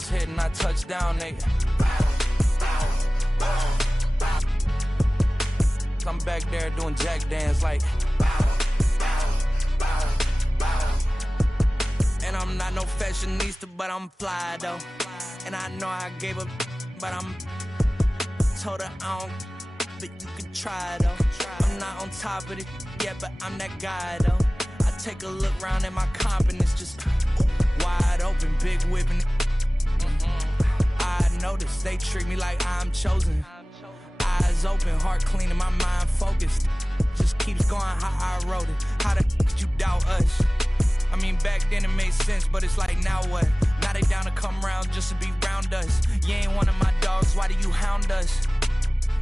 wheels hit and I touch down, nigga. I'm back there doing jack dance like. And I'm not no fashionista, but I'm fly though. And I know I gave up, but I'm told her I don't, but you can try though. I'm not on top of it yet, but I'm that guy though. I take a look around at my confidence, just wide open, big whipping. I notice they treat me like I'm chosen. Eyes open, heart clean, and my mind focused. Just keeps going how I wrote it. How the could you doubt us? I mean, back then it made sense, but it's like, now what? Now they down to come around just to be round us. You ain't one of my dogs, why do you hound us?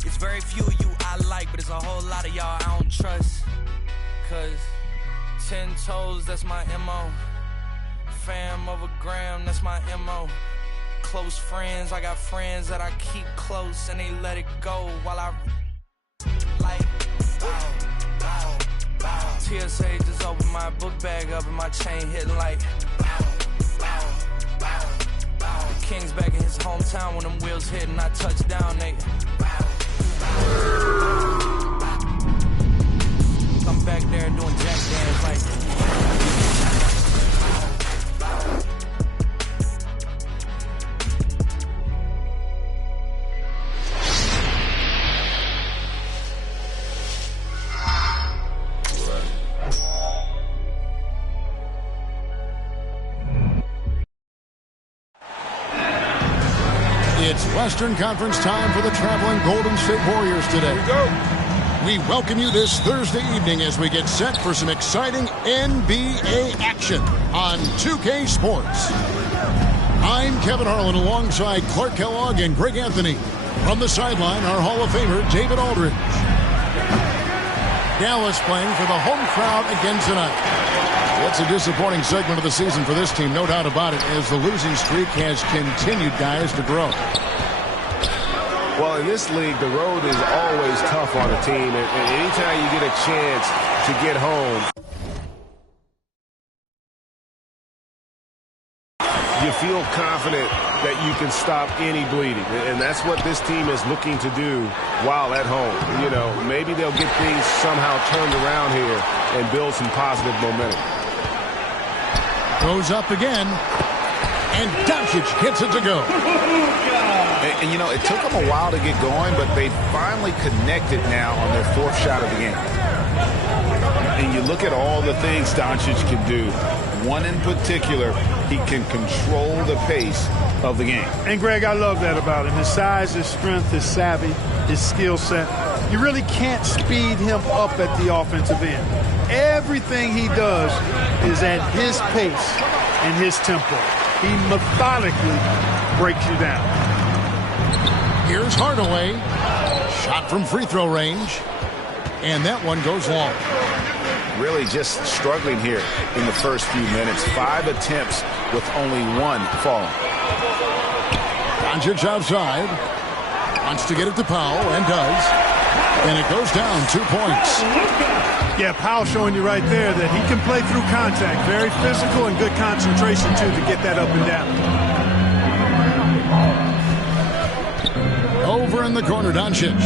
It's very few of you I like, but it's a whole lot of y'all I don't trust. Cause 10 toes, that's my MO. Fam over gram, that's my MO. Close friends, I got friends that I keep close and they let it go while I like TSA just opened my book bag up and my chain hitting like King's back in his hometown when them wheels hit and I touch down, nigga. I'm back there doing jack dance like It's Western Conference time for the traveling Golden State Warriors today. Here we go. We welcome you this Thursday evening as we get set for some exciting NBA action on 2K Sports. I'm Kevin Harlan alongside Clark Kellogg and Greg Anthony. From the sideline, our Hall of Famer, David Aldridge. Dallas playing for the home crowd again tonight. It's a disappointing segment of the season for this team, no doubt about it, as the losing streak has continued, guys, to grow. Well, in this league, the road is always tough on a team, and anytime you get a chance to get home, you feel confident that you can stop any bleeding, and that's what this team is looking to do while at home. You know, maybe they'll get things somehow turned around here and build some positive momentum. Goes up again, and Doncic gets it to go. And, you know, it took them a while to get going, but they finally connected now on their fourth shot of the game. And you look at all the things Doncic can do. One in particular, he can control the pace of the game. And, Greg, I love that about him. His size, his strength, his savvy, his skill set. You really can't speed him up at the offensive end. Everything he does is at his pace and his tempo. He methodically breaks you down. Here's Hardaway. Shot from free throw range. And that one goes long. Really just struggling here in the first few minutes. 5 attempts with only 1 falling. Doncic outside. Wants to get it to Powell, and does. And it goes down 2 points. Yeah, Powell showing you right there that he can play through contact. Very physical and good concentration, too, to get that up and down. Over in the corner, Doncic.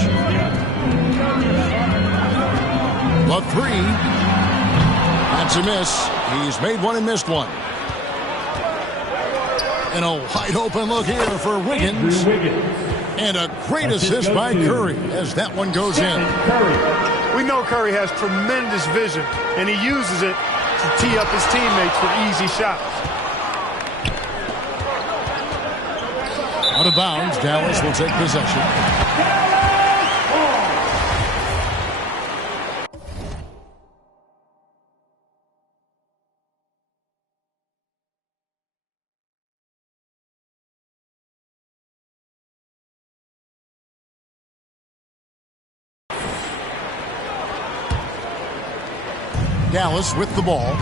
The three. That's a miss. He's made one and missed one. And a wide open look here for Wiggins. And a great assist by Curry as that one goes in. We know Curry has tremendous vision, and he uses it to tee up his teammates for easy shots. Out of bounds, Dallas will take possession. Dallas with the ball.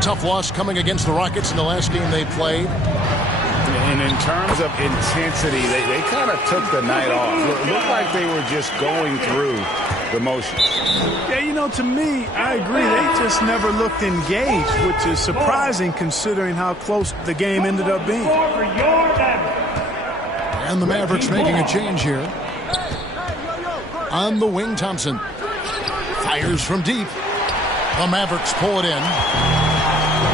Tough loss coming against the Rockets in the last game they played. And in terms of intensity, they kind of took the night off. It looked like they were just going through the motions. Yeah, you know, to me, I agree. They just never looked engaged, which is surprising considering how close the game ended up being. And the Mavericks making a change here. On the wing, Thompson fires from deep. The Mavericks pull it in.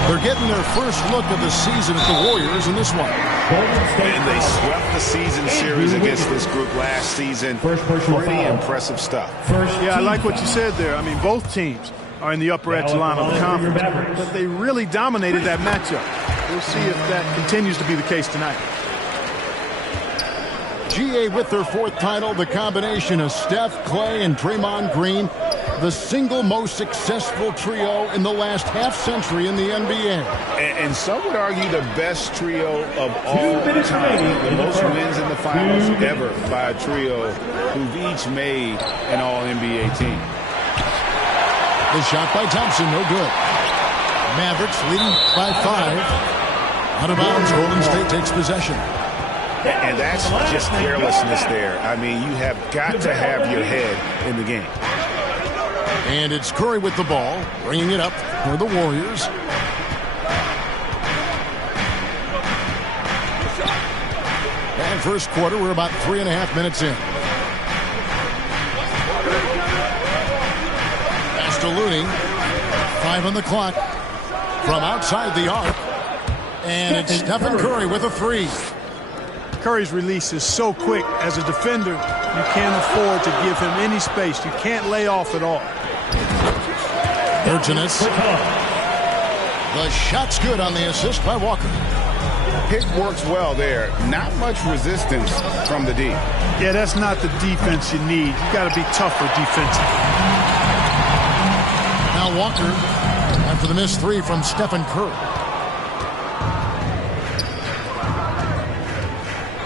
They're getting their first look of the season at the Warriors in this one. And they swept the season series against this group last season. Pretty impressive stuff. Yeah, I like what you said there. I mean, both teams are in the upper echelon of the conference, but they really dominated that matchup. We'll see if that continues to be the case tonight. GA with their fourth title, the combination of Steph, Clay, and Draymond Green, the single most successful trio in the last half-century in the NBA. And some would argue the best trio of all time, the most wins in the finals ever by a trio who've each made an All-NBA team. The shot by Thompson, no good. Mavericks leading by 5. Out of bounds, Golden State takes possession. And that's just carelessness there. I mean, you have got to have your head in the game. And it's Curry with the ball, bringing it up for the Warriors. And first quarter, we're about 3.5 minutes in. Pass to Looney. 5 on the clock. From outside the arc. And it's Stephen Curry with a 3. Curry's release is so quick. As a defender, you can't afford to give him any space. You can't lay off at all. Urgenus. The shot's good on the assist by Walker. Pick works well there. Not much resistance from the D. Yeah, that's not the defense you need. You got to be tougher defensively. Now Walker after the missed 3 from Stephen Curry.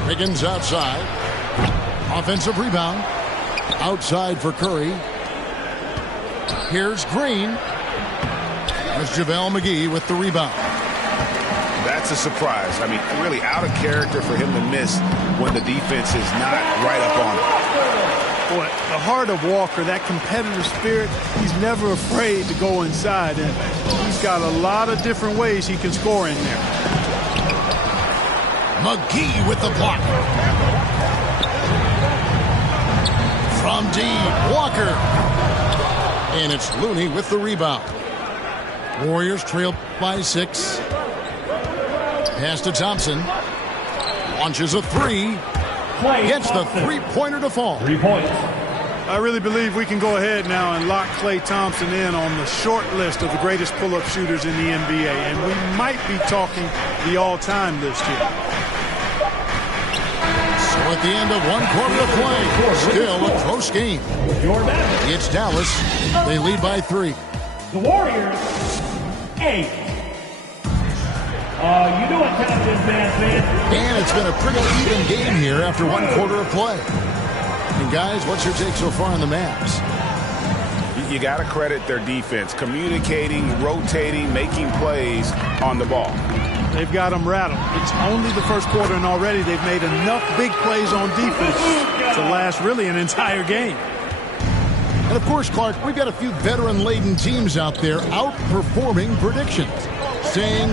Higgins outside. Offensive rebound. Outside for Curry. Here's Green. There's JaVale McGee with the rebound. That's a surprise. I mean, really out of character for him to miss when the defense is not right up on him. Boy, the heart of Walker, that competitive spirit, he's never afraid to go inside, and he's got a lot of different ways he can score in there. McGee with the block. From deep, Walker. And it's Looney with the rebound. Warriors trail by 6. Pass to Thompson. Launches a 3. Gets the three-pointer to fall. 3 points. I really believe we can go ahead now and lock Klay Thompson in on the short list of the greatest pull-up shooters in the NBA. And we might be talking the all-time list here. So at the end of 1 quarter of play, still a close game. It's Dallas. They lead by 3. The Warriors, 8. You know what time it is, man. And it's been a pretty even game here after 1 quarter of play. And guys, what's your take so far on the Mavs? You got to credit their defense, communicating, rotating, making plays on the ball. They've got them rattled. It's only the first quarter, and already they've made enough big plays on defense to last really an entire game. And of course, Clark, we've got a few veteran-laden teams out there outperforming predictions, saying,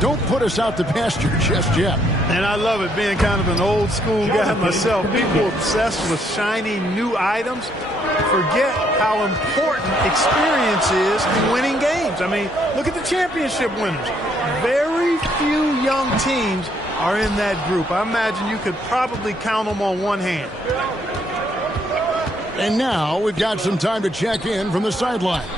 don't put us out to pasture just yet. And I love it, being kind of an old-school guy myself. People obsessed with shiny new items forget how important experience is in winning games. I mean, look at the championship winners. Very few young teams are in that group. I imagine you could probably count them on one hand. And now we've got some time to check in from the sidelines.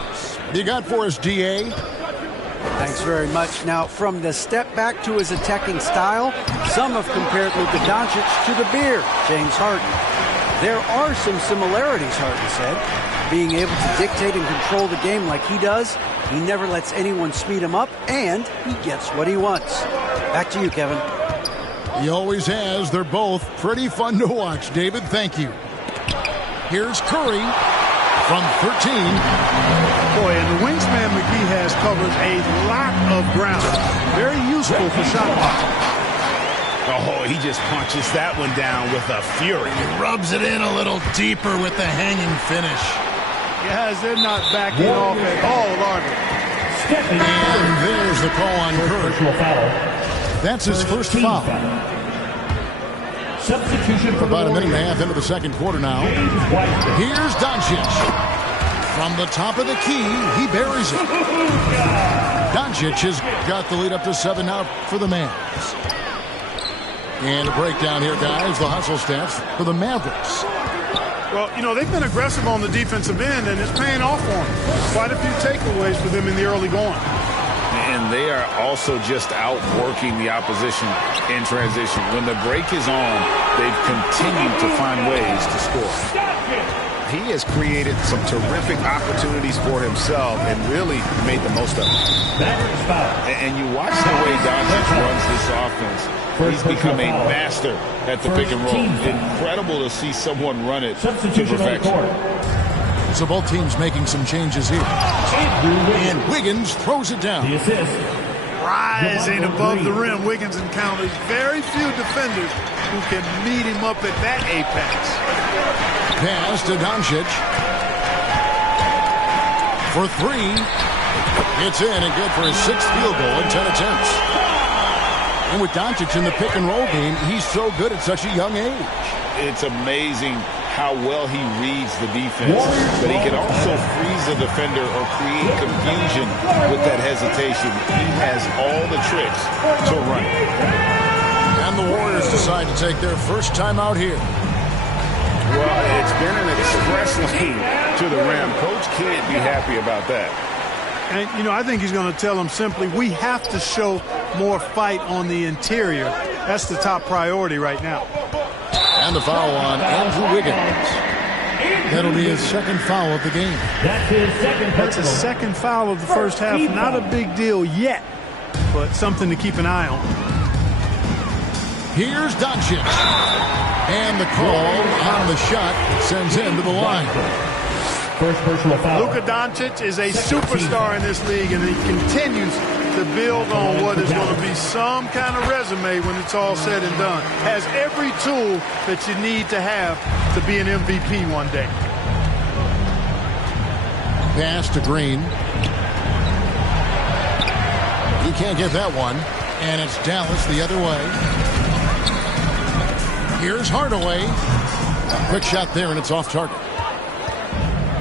You got for us, DA? Thanks very much. Now, from the step back to his attacking style, some have compared Luka Doncic to the bear, James Harden. There are some similarities, Harden said. Being able to dictate and control the game like he does, he never lets anyone speed him up, and he gets what he wants. Back to you, Kevin. He always has. They're both pretty fun to watch, David. Thank you. Here's Curry from 13. Boy, and the wingspan McGee has covered a lot of ground. Very useful for shot blocking. Oh, he just punches that one down with a fury. He rubs it in a little deeper with the hanging finish. Guys, they're not backing off at all, are they? And there's the call on Curry. That's his first foul. Substitution for about a minute and a Warriors. half into the second quarter now. James White. Here's Doncic. From the top of the key, he buries it. Doncic has got the lead up to 7 now for the Mavs. And a breakdown here, guys. The hustle stats for the Mavericks. Well, you know, they've been aggressive on the defensive end, and it's paying off for them. Quite a few takeaways for them in the early going. And they are also just outworking the opposition in transition. When the break is on, they've continued to find ways to score. He has created some terrific opportunities for himself and really made the most of it. Mavericks foul. And you watch the way Doncic runs this offense. He's become a master at the pick and roll. Incredible to see someone run it to Substitution on the perfection. court. So both teams making some changes here. And Wiggins throws it down. The assist. Rising above the rim, Wiggins encounters very few defenders who can meet him up at that apex. Pass to Doncic. For 3. It's in and good for his 6th field goal in 10 attempts. And with Doncic in the pick and roll game, he's so good at such a young age. It's amazing how well he reads the defense, but he can also freeze a defender or create confusion with that hesitation. He has all the tricks to run it. And the Warriors decide to take their first time out here. Well, it's been an express lane to the rim. Coach can't be happy about that. And, you know, I think he's going to tell them simply, we have to show more fight on the interior. That's the top priority right now. And the foul on Andrew Wiggins. That'll be his 2nd foul of the game. That's his second That's personal. his 2nd foul of the first half. Not a big deal yet, but something to keep an eye on. Here's Doncic. And the call on the shot sends him to the line. First personal foul. Luka Doncic is a superstar in this league, and he continues to build on what is going to be some kind of resume when it's all said and done. Has every tool that you need to have to be an MVP one day. Pass to Green. He can't get that one. And it's Dallas the other way. Here's Hardaway. A quick shot there, and it's off target.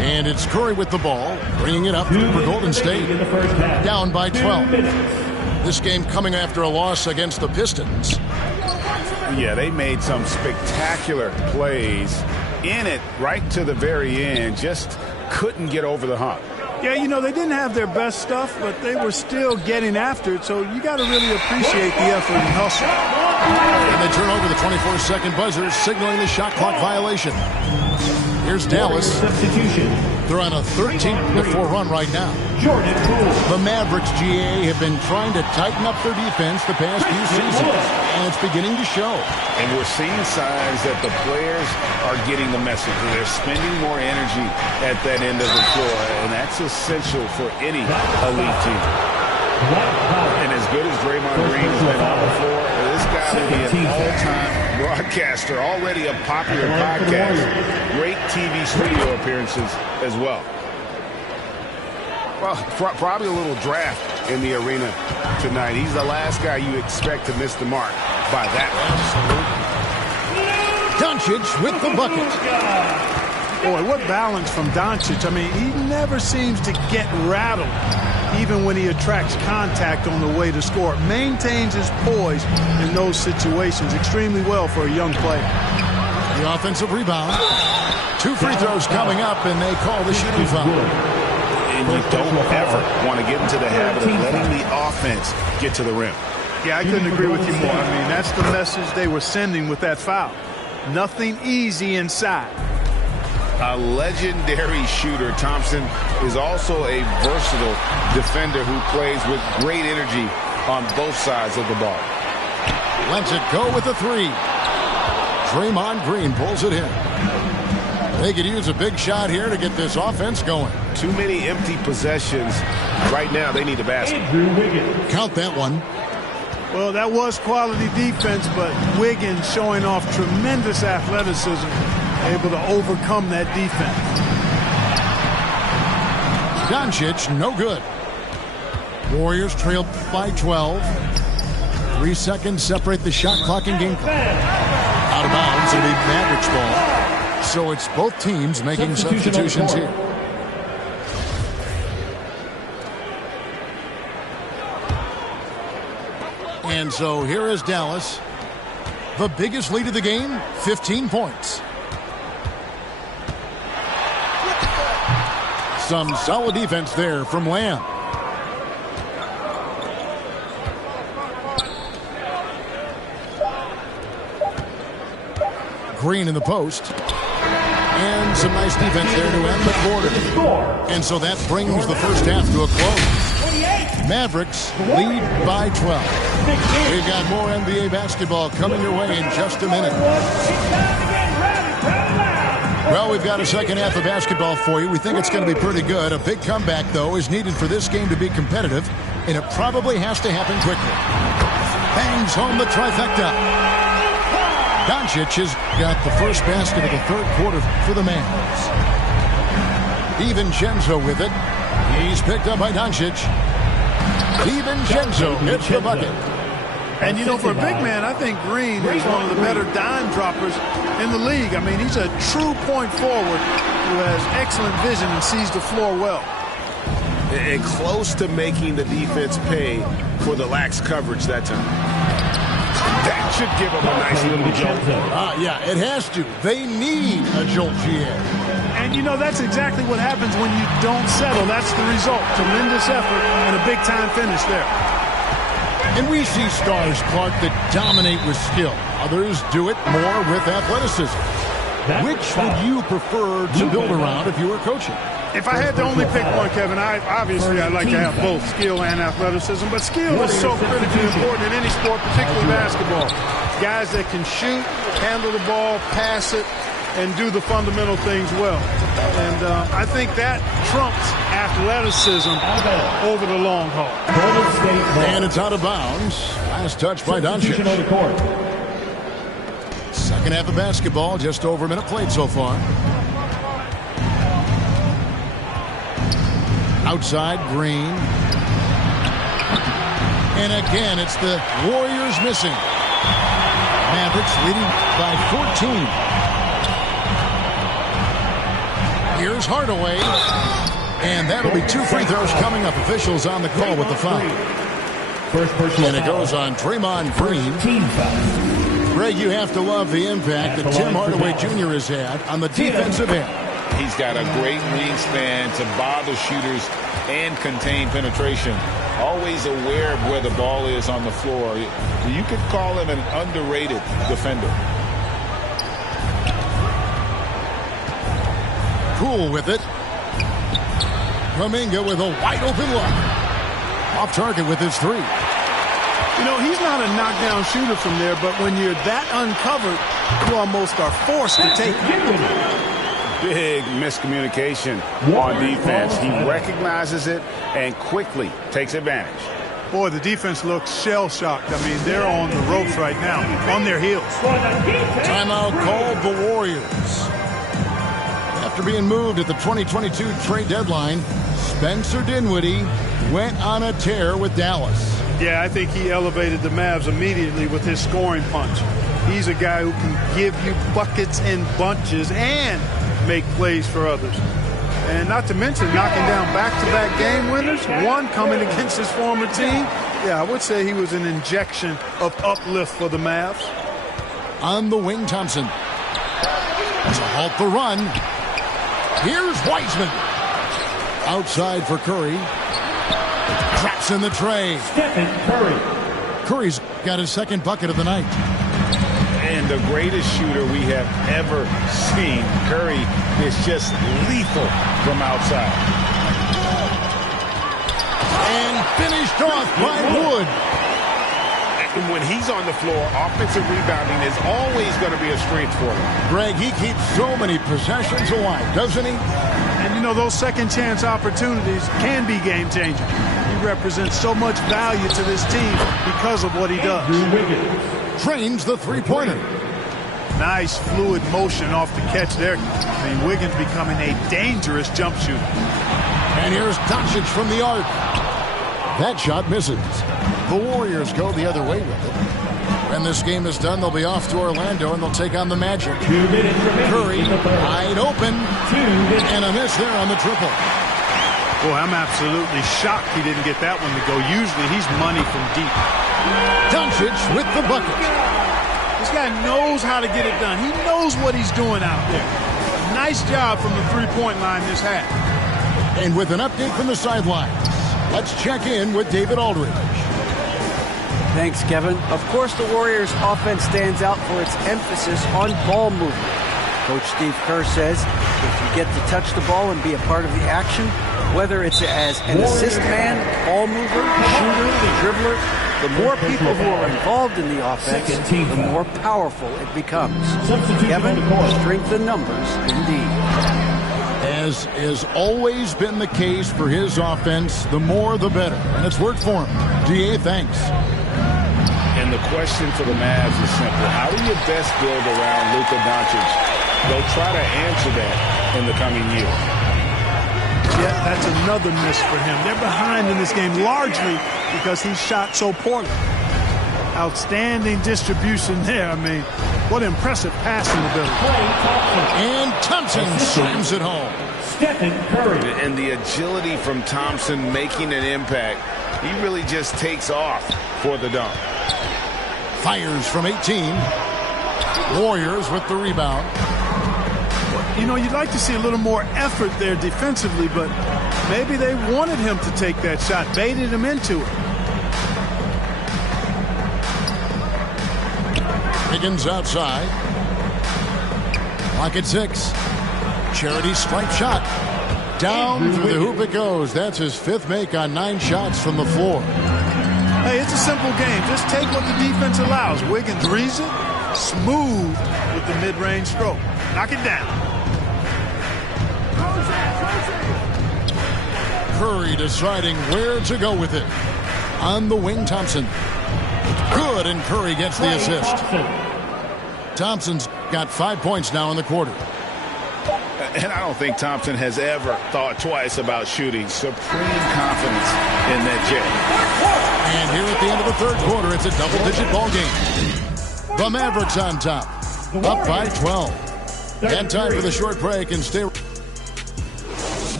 And it's Curry with the ball, bringing it up for Golden State. Down by 12. This game coming after a loss against the Pistons. Yeah, they made some spectacular plays in it right to the very end. Just couldn't get over the hump. Yeah, you know, they didn't have their best stuff, but they were still getting after it, so you got to really appreciate the effort and hustle. And they turn over the 24-second buzzer, signaling the shot clock violation. Here's Dallas. Substitution. They're on a 13-4 run right now. Jordan Poole. The Mavericks, GA, have been trying to tighten up their defense the past few seasons, and it's beginning to show. And we're seeing signs that the players are getting the message. They're spending more energy at that end of the floor, and that's essential for any elite team. And as good as Draymond Green has been on the floor, this guy will be an all-time broadcaster, already a popular podcast, great TV studio appearances as well. Well, probably a little draft in the arena tonight. He's the last guy you expect to miss the mark by that. Doncic with the bucket. Boy, what balance from Doncic. I mean, he never seems to get rattled, even when he attracts contact on the way to score. Maintains his poise in those situations extremely well for a young player. The offensive rebound. 2 free throws coming up, and they call the shooting foul. And you don't ever want to get into the habit of letting the offense get to the rim. Yeah, I couldn't agree with you more. I mean, that's the message they were sending with that foul. Nothing easy inside. A legendary shooter, Thompson is also a versatile defender who plays with great energy on both sides of the ball. Lets it go with a 3. Draymond Green pulls it in. They could use a big shot here to get this offense going. Too many empty possessions. Right now, they need a basket. Count that one. Well, that was quality defense, but Wiggins showing off tremendous athleticism, able to overcome that defense. Doncic, no good. Warriors trailed by 12. 3 seconds separate the shot clock and game clock. Out of bounds, it'll be Mavericks ball. So it's both teams making substitutions here. And so here is Dallas. The biggest lead of the game, 15 points. Some solid defense there from Lamb. Green in the post. And some nice defense there to end the quarter. And so that brings the first half to a close. Mavericks lead by 12. We've got more NBA basketball coming your way in just a minute. Well, we've got a second half of basketball for you. We think it's going to be pretty good. A big comeback, though, is needed for this game to be competitive, and it probably has to happen quickly. Bangs home the trifecta. Doncic has got the first basket of the third quarter for the Mavs. DiVincenzo with it. He's picked up by Doncic. DiVincenzo hits the bucket. And, you know, for a big man, I think Green is one of the better dime droppers in the league. I mean, he's a true point forward who has excellent vision and sees the floor well. And close to making the defense pay for the lax coverage that time. That should give them a nice little jolt. Yeah, it has to. They need a jolt, GA. And, you know, that's exactly what happens when you don't settle. That's the result. Tremendous effort and a big-time finish there. And we see stars, Clark, that dominate with skill. Others do it more with athleticism. Which would you prefer to build around if you were coaching? If I had to only pick one, Kevin, obviously I'd like to have both skill and athleticism. But skill is so critically important in any sport, particularly basketball. Guys that can shoot, handle the ball, pass it, and do the fundamental things well. And I think that trumps athleticism over the long haul. And it's out of bounds. Last touch by Doncic. Second half of basketball, just over a minute played so far. Outside, Green. And again, it's the Warriors missing. Mavericks leading by 14. Here's Hardaway. And that'll be 2 free throws coming up. Officials on the call with the foul. And it goes on Draymond Green. Greg, you have to love the impact that Tim Hardaway Jr. has had on the defensive end. He's got a great wingspan to bother shooters and contain penetration. Always aware of where the ball is on the floor. You could call him an underrated defender. Cool with it. Kuminga with a wide open look. Off target with his three. You know, he's not a knockdown shooter from there, but when you're that uncovered, you almost are forced to take it. Big miscommunication on defense. He recognizes it and quickly takes advantage. Boy, the defense looks shell-shocked. I mean, they're on the ropes right now, on their heels. Timeout called the Warriors. After being moved at the 2022 trade deadline, Spencer Dinwiddie went on a tear with Dallas. Yeah, I think he elevated the Mavs immediately with his scoring punch. He's a guy who can give you buckets in bunches and make plays for others. And not to mention knocking down back-to-back game winners, one coming against his former team. Yeah, I would say he was an injection of uplift for the Mavs. On the wing, Thompson. To halt the run. Here's Wiseman. Outside for Curry. Traps in the tray. Stephen Curry. Curry's got his second bucket of the night. And the greatest shooter we have ever seen. Curry is just lethal from outside. And finished off by Wood. And when he's on the floor, offensive rebounding is always going to be a strength for him. Greg, he keeps so many possessions alive, doesn't he? And, you know, those second-chance opportunities can be game-changing. He represents so much value to this team because of what he does. Trains the three-pointer. Nice fluid motion off the catch there. I mean, Wiggins becoming a dangerous jump shooter. And here's Doncic from the arc. That shot misses. The Warriors go the other way with it. When this game is done, they'll be off to Orlando, and they'll take on the Magic. 2 minutes remaining. Curry, in the third. wide open, 2 minutes. and a miss there on the triple. Boy, I'm absolutely shocked he didn't get that one to go. Usually he's money from deep. Doncic with the bucket. This guy knows how to get it done. He knows what he's doing out there. Nice job from the three-point line this half. And with an update from the sidelines, let's check in with David Aldridge. Thanks, Kevin. Of course, the Warriors' offense stands out for its emphasis on ball movement. Coach Steve Kerr says if you get to touch the ball and be a part of the action, whether it's as an assist man, ball mover, shooter, dribbler, the more people who are involved in the offense, the more powerful it becomes. Kevin, strength in numbers, indeed. As has always been the case for his offense, the more the better. And it's worked for him. DA, thanks. And the question for the Mavs is simple. How do you best build around Luka Doncic? They'll try to answer that in the coming years. Yeah, that's another miss for him. They're behind in this game largely because he shot so poorly. Outstanding distribution there. I mean, what impressive passing ability. And Thompson slams it home. Stephen Curry. And the agility from Thompson making an impact. He really just takes off for the dunk. Fires from 18. Warriors with the rebound. You know, you'd like to see a little more effort there defensively, but maybe they wanted him to take that shot, baited him into it. Higgins outside. Clock at 6. Charity stripe shot. Down through the hoop it goes. That's his 5th make on 9 shots from the floor. Hey, it's a simple game. Just take what the defense allows. Wiggins reads it, smooth with the mid-range stroke. Knock it down. Curry deciding where to go with it. On the wing, Thompson. Good, and Curry gets the assist. Thompson's got 5 points now in the quarter. And I don't think Thompson has ever thought twice about shooting. Supreme confidence in that jet. And here at the end of the third quarter, it's a double-digit ball game. The Mavericks on top, up by 12. And time for the short break and stay.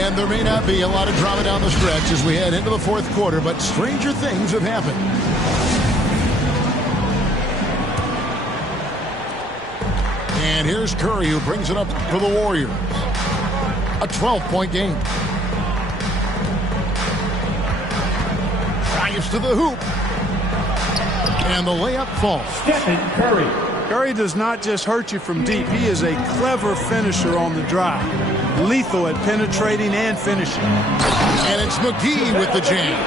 And there may not be a lot of drama down the stretch as we head into the fourth quarter, but stranger things have happened. And here's Curry, who brings it up for the Warriors. A 12-point game. Drives to the hoop. And the layup falls. Stephen Curry. Curry does not just hurt you from deep. He is a clever finisher on the drive. Lethal at penetrating and finishing. And it's McGee with the jam.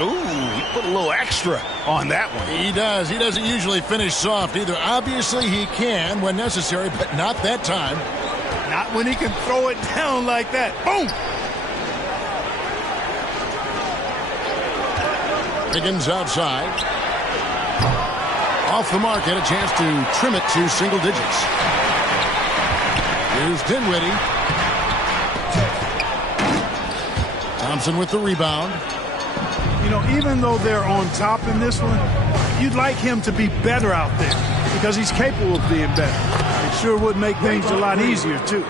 Ooh, he put a little extra on that one. He does. He doesn't usually finish soft either. Obviously, he can when necessary, but not that time. Not when he can throw it down like that. Boom! Higgins outside. Off the mark, had a chance to trim it to single digits. Here's Dinwiddie. Thompson with the rebound. You know, even though they're on top in this one, you'd like him to be better out there because he's capable of being better. It sure would make things a lot easier, too.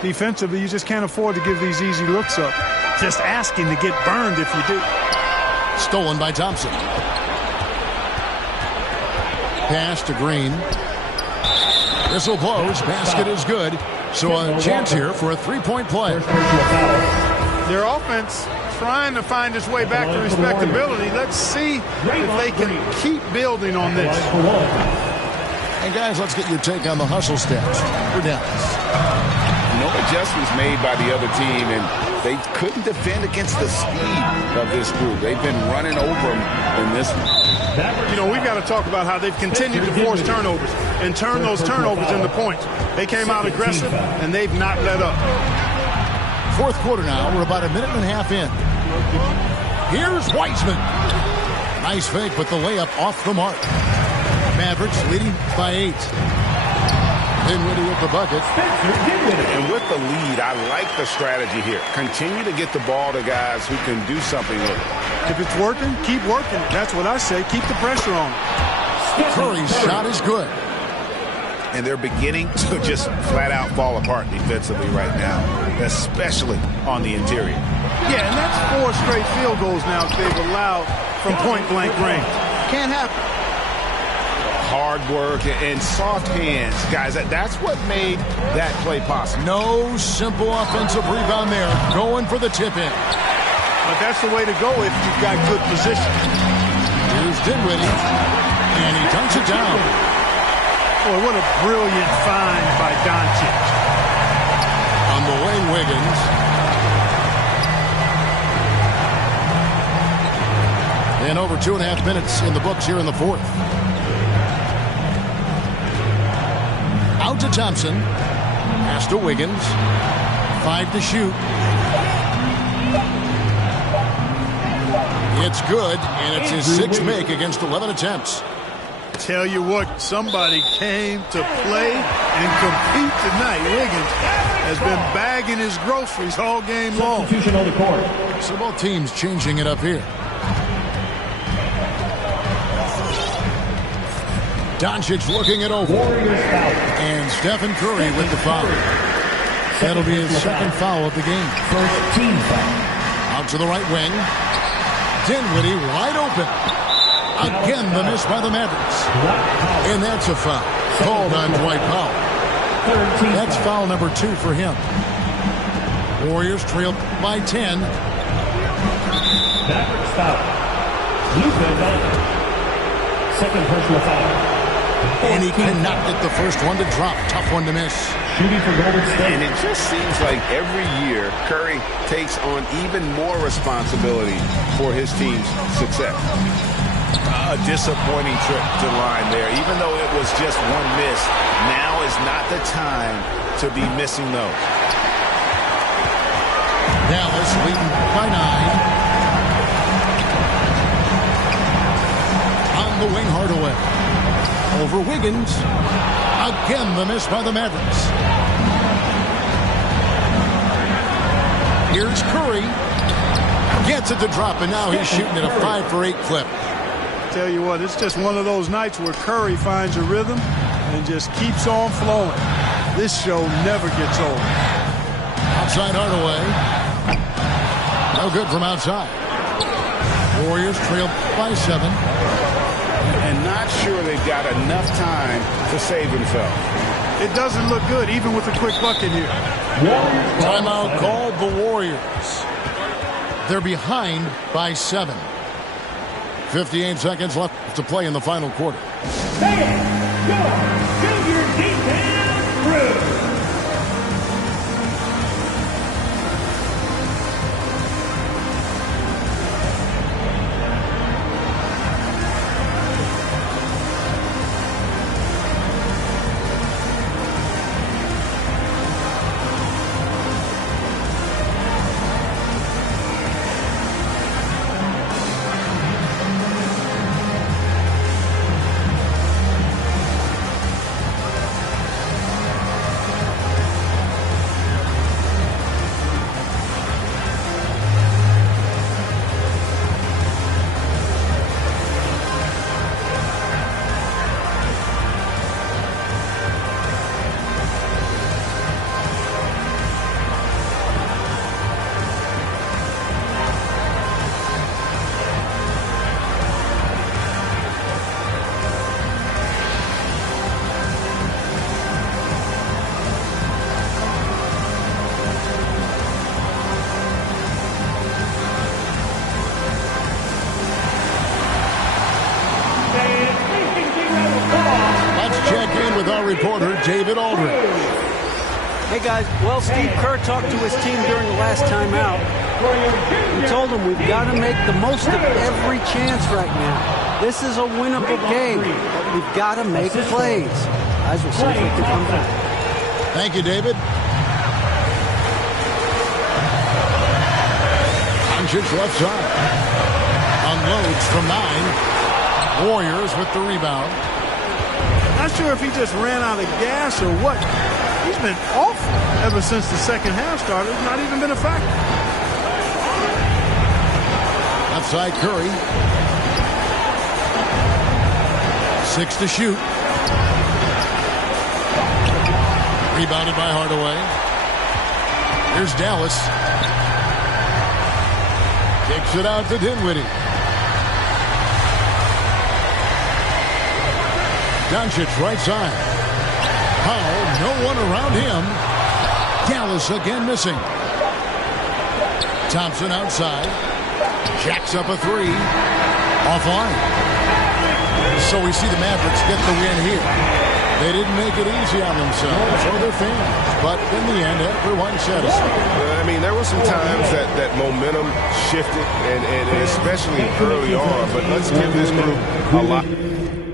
Defensively, you just can't afford to give these easy looks up. Just asking to get burned if you do. Stolen by Thompson. Pass to Green. Whistle blows. Basket is good. So a chance here for a three-point play. Their offense trying to find its way back to respectability. Let's see if they can keep building on this. And guys, let's get your take on the hustle stats for Dallas. No adjustments made by the other team, and they couldn't defend against the speed of this group. They've been running over them in this one. You know, we've got to talk about how they've continued to force turnovers and turn those turnovers into points. They came out aggressive, and they've not let up. Fourth quarter now. We're about a minute and a half in. Here's Wiseman. Nice fake, but the layup off the mark. Mavericks leading by 8. Dinwiddie with the bucket. And with the lead, I like the strategy here. Continue to get the ball to guys who can do something with it. If it's working, keep working it. That's what I say. Keep the pressure on. Curry's shot is good. And they're beginning to just flat out fall apart defensively right now, especially on the interior. Yeah, and that's 4 straight field goals now they've allowed from point-blank range. Can't happen. Hard work and soft hands, guys. That's what made that play possible. No simple offensive rebound there. Going for the tip-in. But that's the way to go if you've got good position. Here's Dinwiddie, and he dunks it down. Boy, what a brilliant find by Doncic. On the way, Wiggins. And over 2.5 minutes in the books here in the fourth. Out to Thompson. Pass to Wiggins. 5 to shoot. It's good, and it's his 6th make against 11 attempts. Tell you what, somebody came to play and compete tonight. Wiggins has been bagging his groceries all game long. Substitution on the court. So both teams changing it up here. Doncic looking it over. And Stephen Curry with the foul. That'll be his 2nd foul of the game. First team foul. Out to the right wing. Dinwiddie wide open. Again, the miss by the Mavericks. And that's a foul called on Dwight Powell. That's foul number 2 for him. Warriors trail by 10. Mavericks foul. Luka Doncic. 2nd personal foul. And he cannot get the first one to drop. Tough one to miss. Shooting for Golden State. And it just seems like every year Curry takes on even more responsibility for his team's success. A disappointing trip to line there. Even though it was just one miss, now is not the time to be missing those. Dallas leading by 9. On the wing, Hardaway. Over Wiggins. Again, the miss by the Mavericks. Here's Curry. Gets it to drop, and now he's shooting at a 5 for 8 clip. Tell you what, it's just one of those nights where Curry finds a rhythm and just keeps on flowing. This show never gets old. Outside Hardaway. No good from outside. Warriors trail by 7. And not sure they've got enough time to save themselves. It doesn't look good, even with a quick bucket here. Timeout called the Warriors. They're behind by 7. 58 seconds left to play in the final quarter. Junior D-Town Crew. Reporter David Aldridge. Hey guys, well, Steve Kerr talked to his team during the last timeout. He told them we've got to make the most of every chance right now. This is a winnable game, but we've got to make plays. Guys, we'll see if we can come back. Thank you, David. Doncic left side. Unloads from 9. Warriors with the rebound. Not sure if he just ran out of gas or what. He's been off ever since the second half started. It's not even been a factor. Outside Curry. 6 to shoot. Rebounded by Hardaway. Here's Dallas. Kicks it out to Dinwiddie. Doncic right side. Powell, no one around him. Dallas again missing. Thompson outside. Jacks up a three. Offline. So we see the Mavericks get the win here. They didn't make it easy on themselves or their fans, but in the end, everyone's satisfied. I mean, there were some times that momentum shifted, and especially early on, but let's give this group a lot.